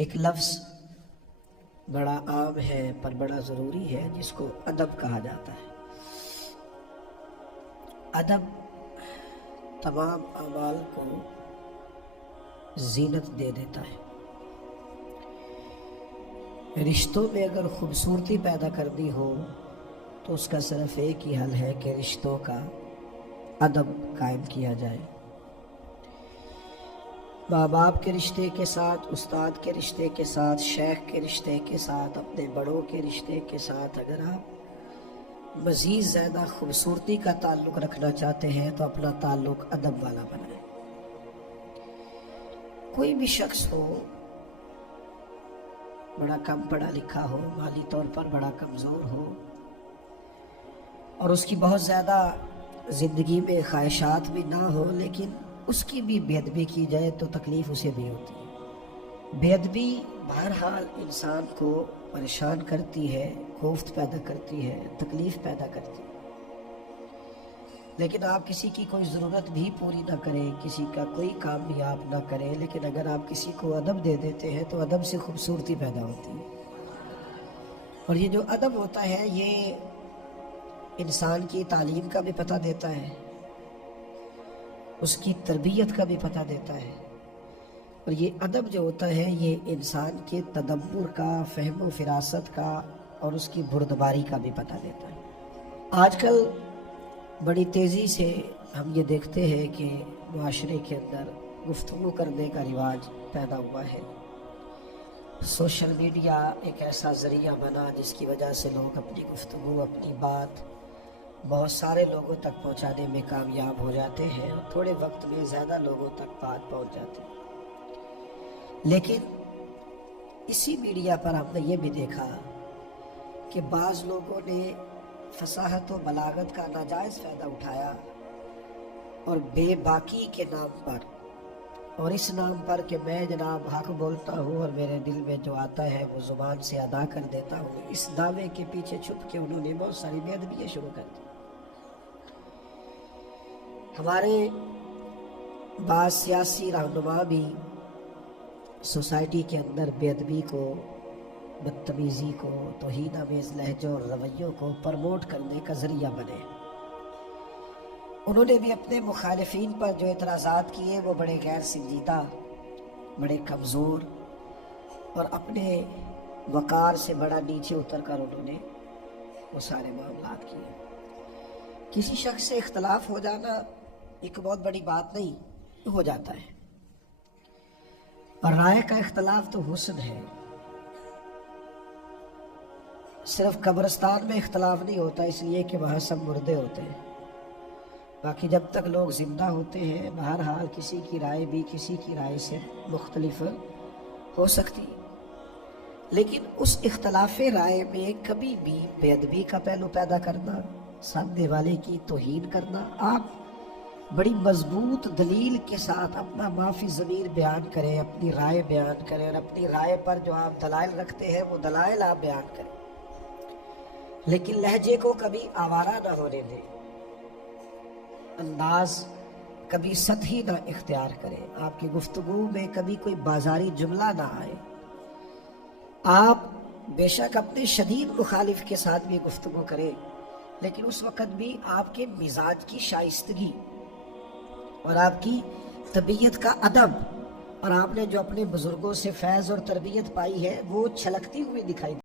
ایک لفظ بڑا عام ہے پر بڑا ضروری ہے جس کو ادب کہا جاتا ہے۔ ادب تمام اعمال کو زینت دے دیتا ہے۔ رشتوں میں اگر خوبصورتی پیدا کرنی ہو تو اس کا صرف ایک ہی حل ہے کہ رشتوں کا ادب قائم کیا جائے۔ ماں باپ کے رشتے کے ساتھ، استاد کے رشتے کے ساتھ، شیخ کے رشتے کے ساتھ، اپنے بڑوں کے رشتے کے ساتھ اگر آپ مزید زیادہ خوبصورتی کا تعلق رکھنا چاہتے ہیں تو اپنا تعلق ادب والا بنائیں۔ کوئی بھی شخص ہو، بڑا کم پڑھا لکھا ہو، مالی طور پر بڑا کمزور ہو اور اس کی بہت زیادہ زندگی میں خواہشات بھی نہ ہو، لیکن اس کی بھی بے ادبی کی جائے تو تکلیف اسے بھی ہوتی ہے۔ بے ادبی بہرحال انسان کو پریشان کرتی ہے، کوفت پیدا کرتی ہے، تکلیف پیدا کرتی ہے، لیکن آپ کسی کی کوئی ضرورت بھی پوری نہ کریں، کسی کا کوئی کام بھی آپ نہ کریں، لیکن اگر آپ کسی کو ادب دے دیتے ہیں تو ادب سے خوبصورتی پیدا ہوتی ہے۔ اور یہ جو ادب ہوتا ہے یہ انسان کی تعلیم کا بھی پتہ دیتا ہے، اس کی تربیت کا بھی پتہ دیتا ہے، اور یہ ادب جو ہوتا ہے یہ انسان کے تدبر کا، فہم و فراست کا اور اس کی بردباری کا بھی پتہ دیتا ہے۔ آج کل بڑی تیزی سے ہم یہ دیکھتے ہیں کہ معاشرے کے اندر گفتگو کرنے کا رواج پیدا ہوا ہے۔ سوشل میڈیا ایک ایسا ذریعہ بنا جس کی وجہ سے لوگ اپنی گفتگو، اپنی بات بہت سارے لوگوں تک پہنچانے میں کامیاب ہو جاتے ہیں اور تھوڑے وقت میں زیادہ لوگوں تک بات پہنچ جاتی ہے۔ لیکن اسی میڈیا پر ہم نے یہ بھی دیکھا کہ بعض لوگوں نے فصاحت و بلاغت کا ناجائز فائدہ اٹھایا اور بے باکی کے نام پر، اور اس نام پر کہ میں جناب حق بولتا ہوں اور میرے دل میں جو آتا ہے وہ زبان سے ادا کر دیتا ہوں، اس دعوے کے پیچھے چھپ کے انہوں نے بہت ساری بے ادبیاں شروع کر دی۔ ہمارے بعض سیاسی رہنما بھی سوسائٹی کے اندر بے ادبی کو، بدتمیزی کو، توہین آمیز لہجوں اور رویوں کو پروموٹ کرنے کا ذریعہ بنے۔ انہوں نے بھی اپنے مخالفین پر جو اعتراضات کیے وہ بڑے غیر سنجیدہ، بڑے کمزور اور اپنے وقار سے بڑا نیچے اتر کر انہوں نے وہ سارے معاملات کیے۔ کسی شخص سے اختلاف ہو جانا ایک بہت بڑی بات نہیں، ہو جاتا ہے، اور رائے کا اختلاف تو حسن ہے۔ صرف قبرستان میں اختلاف نہیں ہوتا اس لیے کہ وہاں سب مردے ہوتے ہیں، باقی جب تک لوگ زندہ ہوتے ہیں بہرحال کسی کی رائے بھی کسی کی رائے سے مختلف ہو سکتی، لیکن اس اختلاف رائے میں کبھی بھی بے ادبی کا پہلو پیدا کرنا، سامنے والے کی توہین کرنا، آپ بڑی مضبوط دلیل کے ساتھ اپنا معافی ضمیر بیان کریں، اپنی رائے بیان کریں، اور اپنی رائے پر جو آپ دلائل رکھتے ہیں وہ دلائل آپ بیان کریں، لیکن لہجے کو کبھی آوارہ نہ ہونے دیں، انداز کبھی سطحی نہ اختیار کریں، آپ کی گفتگو میں کبھی کوئی بازاری جملہ نہ آئے۔ آپ بے شک اپنے شدید مخالف کے ساتھ بھی گفتگو کریں، لیکن اس وقت بھی آپ کے مزاج کی شائستگی اور آپ کی طبیعت کا ادب اور آپ نے جو اپنے بزرگوں سے فیض اور تربیت پائی ہے وہ چھلکتی ہوئی دکھائی